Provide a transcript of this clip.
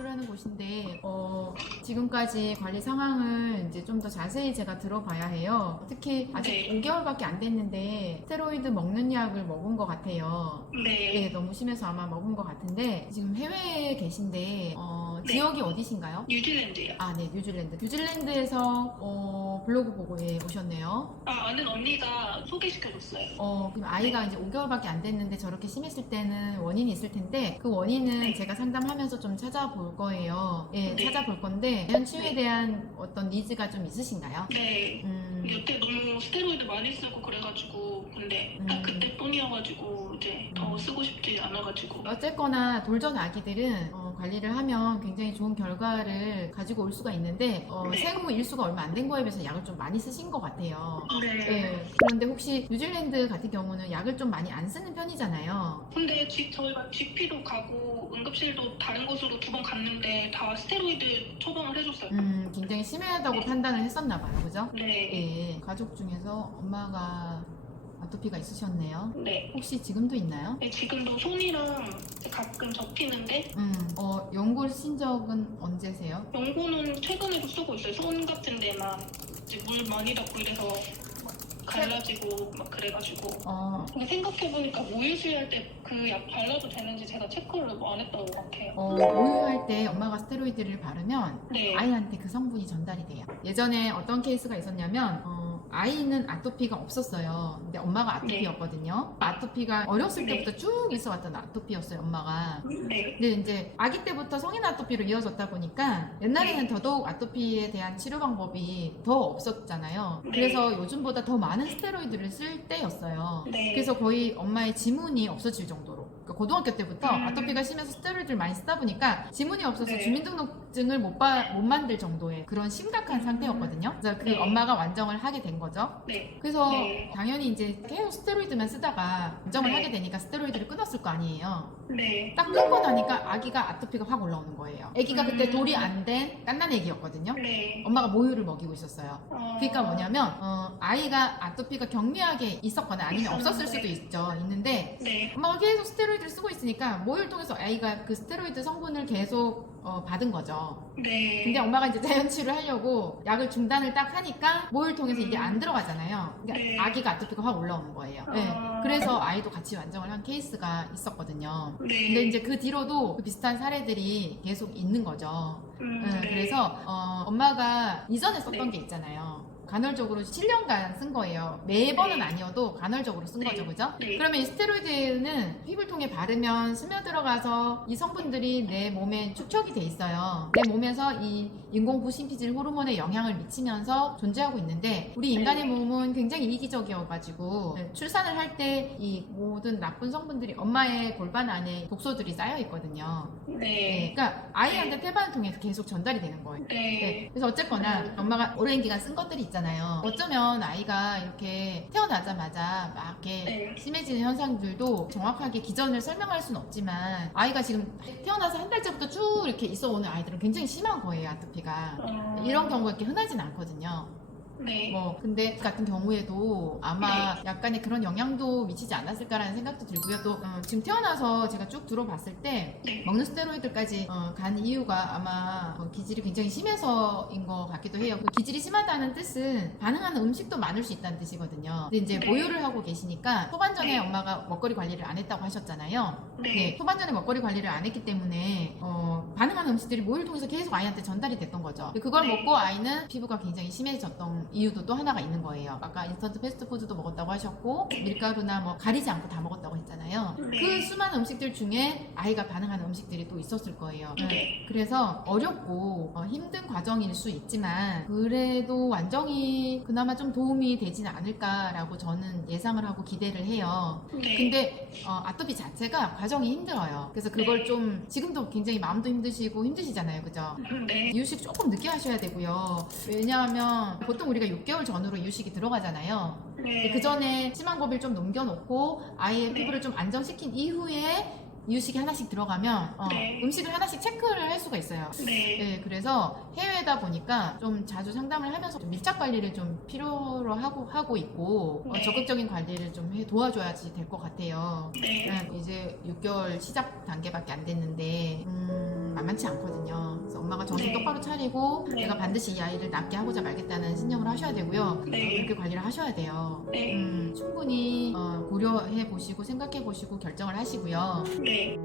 치료하는 곳인데 지금까지 관리 상황을 이제 좀 더 자세히 제가 들어봐야 해요. 특히 아직 네. 5개월밖에 안 됐는데 스테로이드 먹는 약을 먹은 것 같아요. 네, 너무 심해서 아마 먹은 것 같은데 지금 해외에 계신데 네. 지역이 어디신가요? 뉴질랜드요. 아, 네, 뉴질랜드. 뉴질랜드에서 블로그 보고 오셨네요. 아는 언니가 소개시켜줬어요. 그럼 아이가 이제 5개월밖에 안 됐는데 저렇게 심했을 때는 원인이 있을 텐데 그 원인은 네. 제가 상담하면서 좀 찾아볼 거예요. 예, 네. 찾아볼 건데 자연 치유에 네. 대한 어떤 니즈가 좀 있으신가요? 네. 여태 너무 스테로이드 많이 쓰고 그래가지고 근데 딱 그때뿐이어가지고 이제 더 쓰고 싶지 않아가지고. 어쨌거나 돌전 아기들은 관리를 하면 굉장히 좋은 결과를 가지고 올 수가 있는데 네. 생후 일수가 얼마 안 된 거에 비해서 약을 좀 많이 쓰신 것 같아요. 네. 네. 그런데 혹시 뉴질랜드 같은 경우는 약을 좀 많이 안 쓰는 편이잖아요. 근데 저희가 GP도 가고 응급실도 다른 곳으로 2번 갔는데 다 스테로이드 처방을 해줬어요. 굉장히 심하다고 판단을 했었나 봐요. 그죠? 네. 예. 가족 중에서 엄마가 아토피가 있으셨네요. 네. 혹시 지금도 있나요? 네, 지금도 손이랑 가끔 접히는데 연골 신 적은 언제세요? 연고는 최근에도 쓰고 있어요. 손 같은 데만 이제 물 많이 닿고 이래서 막 갈라지고 막 그래가지고. 근데 생각해보니까 모유수유할 때 그 약 발라도 되는지 제가 체크를 안 했던 것 같아요. 모유할 때 엄마가 스테로이드를 바르면 네. 아이한테 그 성분이 전달이 돼요. 예전에 어떤 케이스가 있었냐면 아이는 아토피가 없었어요. 근데 엄마가 아토피였거든요. 아토피가 어렸을 네. 때부터 쭉 있어왔던 아토피였어요, 엄마가. 네. 근데 이제 아기 때부터 성인 아토피로 이어졌다 보니까 옛날에는 더더욱 아토피에 대한 치료 방법이 더 없었잖아요. 네. 그래서 요즘보다 더 많은 스테로이드를 쓸 때였어요. 네. 그래서 거의 엄마의 지문이 없어질 정도로. 그러니까 고등학교 때부터 음. 아토피가 심해서 스테로이드를 많이 쓰다 보니까 지문이 없어서 네. 주민등록증을 못 만들 정도의 그런 심각한 상태였거든요. 그래서 그 네. 엄마가 완정을 하게 된 거죠. 네. 그래서 네. 당연히 이제 계속 스테로이드만 쓰다가 완정을 네. 하게 되니까 스테로이드를 끊었을 거 아니에요. 네. 딱 끊고 나니까 아기가 아토피가 확 올라오는 거예요. 아기가 그때 돌이 안 된 갓난 아기였거든요. 네. 엄마가 모유를 먹이고 있었어요. 그러니까 뭐냐면 아이가 아토피가 경미하게 있었거나 아니면 없었을 수도 있는데 네. 엄마가 계속 스테로이드를 쓰고 있으니까 모유를 통해서 아이가 그 스테로이드 성분을 계속 받은 거죠. 네. 근데 엄마가 이제 자연치유를 하려고 약을 중단을 딱 하니까 모유를 통해서 이게 안 들어가잖아요. 그러니까 네. 아기가 아토피가 확 올라오는 거예요. 네. 그래서 아이도 같이 완정을 한 케이스가 있었거든요. 네. 근데 이제 그 뒤로도 그 비슷한 사례들이 계속 있는 거죠. 네. 그래서 엄마가 이전에 썼던 게 있잖아요. 간헐적으로 7년간 쓴 거예요. 매번은 네. 아니어도 간헐적으로 쓴 네. 거죠, 그죠? 네. 그러면 이 스테로이드는 피부를 통해 바르면 스며들어가서 이 성분들이 내 몸에 축적이 돼 있어요. 내 몸에서 이 인공부신피질 호르몬에 영향을 미치면서 존재하고 있는데 우리 인간의 몸은 굉장히 이기적이어가지고 출산을 할 때 이 모든 나쁜 성분들이 엄마의 골반 안에 독소들이 쌓여 있거든요. 네. 그러니까 아이한테 태반을 통해서 계속 전달이 되는 거예요. 네. 그래서 어쨌거나 엄마가 오랜 기간 쓴 것들이 있잖아요. 어쩌면 아이가 이렇게 태어나자마자 막 이렇게 네. 심해지는 현상들도 정확하게 기전을 설명할 수는 없지만 아이가 지금 태어나서 한 달째부터 쭉 이렇게 있어 오는 아이들은 굉장히 심한 거예요, 아토피가. 이런 경우가 이렇게 흔하진 않거든요. 네. 근데 같은 경우에도 아마 약간의 그런 영향도 미치지 않았을까라는 생각도 들고요. 또 지금 태어나서 제가 쭉 들어봤을 때 네. 먹는 스테로이드까지 간 이유가 아마 기질이 굉장히 심해서인 것 같기도 해요. 그 기질이 심하다는 뜻은 반응하는 음식도 많을 수 있다는 뜻이거든요. 근데 이제 네. 모유를 하고 계시니까 초반전에 네. 엄마가 먹거리 관리를 안 했다고 하셨잖아요. 네. 초반전에 먹거리 관리를 안 했기 때문에 반응하는 음식들이 모유를 통해서 계속 아이한테 전달이 됐던 거죠. 근데 그걸 네. 먹고 아이는 피부가 굉장히 심해졌던 이유도 또 하나가 있는 거예요. 아까 인스턴트 패스트푸드도 먹었다고 하셨고 밀가루나 뭐 가리지 않고 다 먹었다고 했잖아요. 네. 그 수많은 음식들 중에 아이가 반응하는 음식들이 또 있었을 거예요. 네. 그래서 어렵고 힘든 과정일 수 있지만 그래도 완전히 그나마 좀 도움이 되지는 않을까라고 저는 예상을 하고 기대를 해요. 네. 근데 아토피 자체가 과정이 힘들어요. 그래서 그걸 네. 좀 지금도 굉장히 마음도 힘드시잖아요. 그죠? 네. 이유식 조금 늦게 하셔야 되고요. 왜냐하면 보통 우리가 6개월 전으로 이유식이 들어가잖아요. 네. 그 전에 심한 고비를 좀 넘겨놓고 아이의 네. 피부를 좀 안정시킨 이후에 이유식이 하나씩 들어가면 네. 음식을 하나씩 체크를 할 수가 있어요. 네. 네, 그래서 해외다 보니까 좀 자주 상담을 하면서 좀 밀착 관리를 좀 필요로 하고 있고 네. 적극적인 관리를 좀 도와줘야지 될 것 같아요. 네. 이제 6개월 시작 단계밖에 안 됐는데 만만치 않거든요. 그래서 엄마가 정신 네. 똑바로 차리고 네. 내가 반드시 이 아이를 낳게 하고자 말겠다는 신념을 하셔야 되고요. 네. 그렇게 관리를 하셔야 돼요. 네. 충분히 고려해 보시고 생각해 보시고 결정을 하시고요. 네.